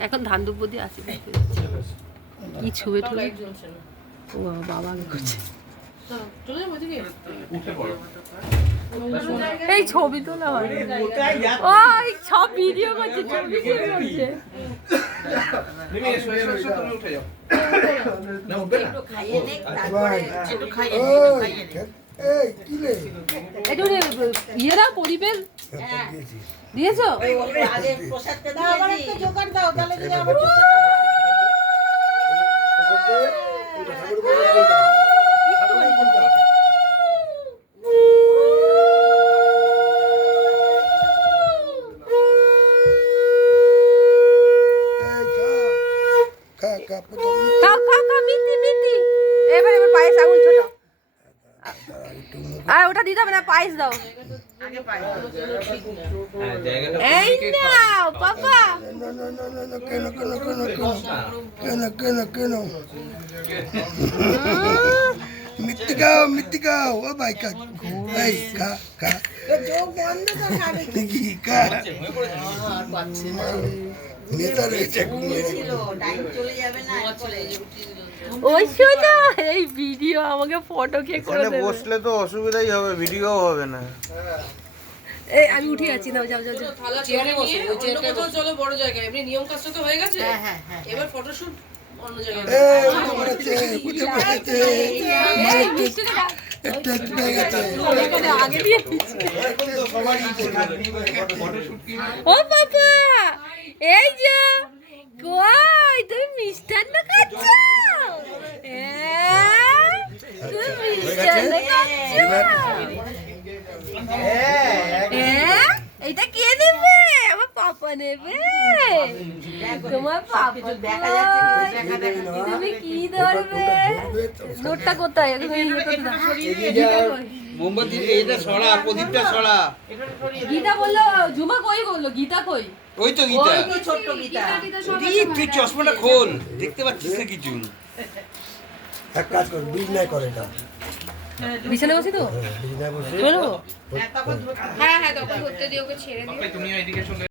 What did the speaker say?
এখন ধান দুপুর দিয়ে আসি কি ছুবে ঠুবে ও বাবা আগে করছে এই ছবি তোলা হয় ওই সব ভিডিও করছে ছবি করছে ইয়েরা পরিবেশ দিয়েছো ওটা দিতে হবে না পায়েস দাও এই নাও পাপা মিথ্যিকা ও ভাই কা ভাই কা কা চোখ বন্ধ কর খাবে কি কা নেতা রয়েছে ঘুমিয়েছিল টাইম চলে যাবে না চলে ওই শোনো এই ভিডিও আমাকে ফটো কে করে দেবে বসলে তো অসুবিধাই হবে ভিডিও হবে না এই আমি উঠে আছি নাও যাও যাও থালা চেয়ারে বসে ওই চেয়ারটা তো চলো বড় জায়গায় এমনি নিয়ম কাজটা তো হয়ে গেছে হ্যাঁ এবার ফটোশুট অন্য জায়গায় আগে দিয়ে ও বাবা এই যে কই তুমি মিষ্টান্ন খাচ্ছ তুমি মিষ্টান্ন এইটা কে নেবে আমার পাপা নেবে তোমার পাপা দেখা যাচ্ছে তুমি কি ধরবে নোটটা কোথায় মোমবাতি এইটা ছড়া প্রদীপটা ছড়া গীতা বললো ঝুমা কই বললো গীতা কই ওই তো গীতা ওই তো ছোট্ট গীতা তুই চশমাটা খোল দেখতে পাচ্ছিস না কিছু এক কাজ কর বিছনায় করে এটা বিছানা বসি তো বিছনায় বসে চলো হ্যাঁ তখন ধরতে দিও ওকে ছেড়ে দিও তুমি এইদিকে চলে